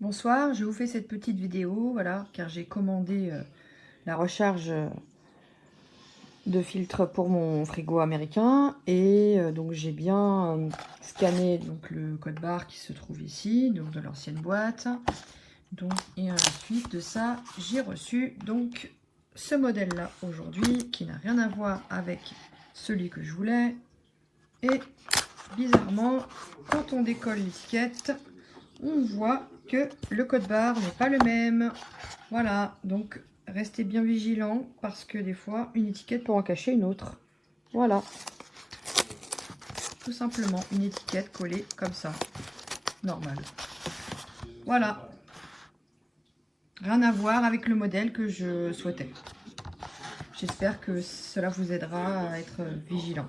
Bonsoir, je vous fais cette petite vidéo, voilà, car j'ai commandé la recharge de filtre pour mon frigo américain et donc j'ai bien scanné donc le code barre qui se trouve ici, donc de l'ancienne boîte. Donc et ensuite de ça, j'ai reçu donc ce modèle là aujourd'hui qui n'a rien à voir avec celui que je voulais. Et bizarrement, quand on décolle l'étiquette, on voit que le code barre n'est pas le même. Voilà, donc restez bien vigilants parce que des fois une étiquette peut en cacher une autre. Voilà, tout simplement une étiquette collée comme ça, normal. Voilà, rien à voir avec le modèle que je souhaitais. J'espère que cela vous aidera à être vigilant.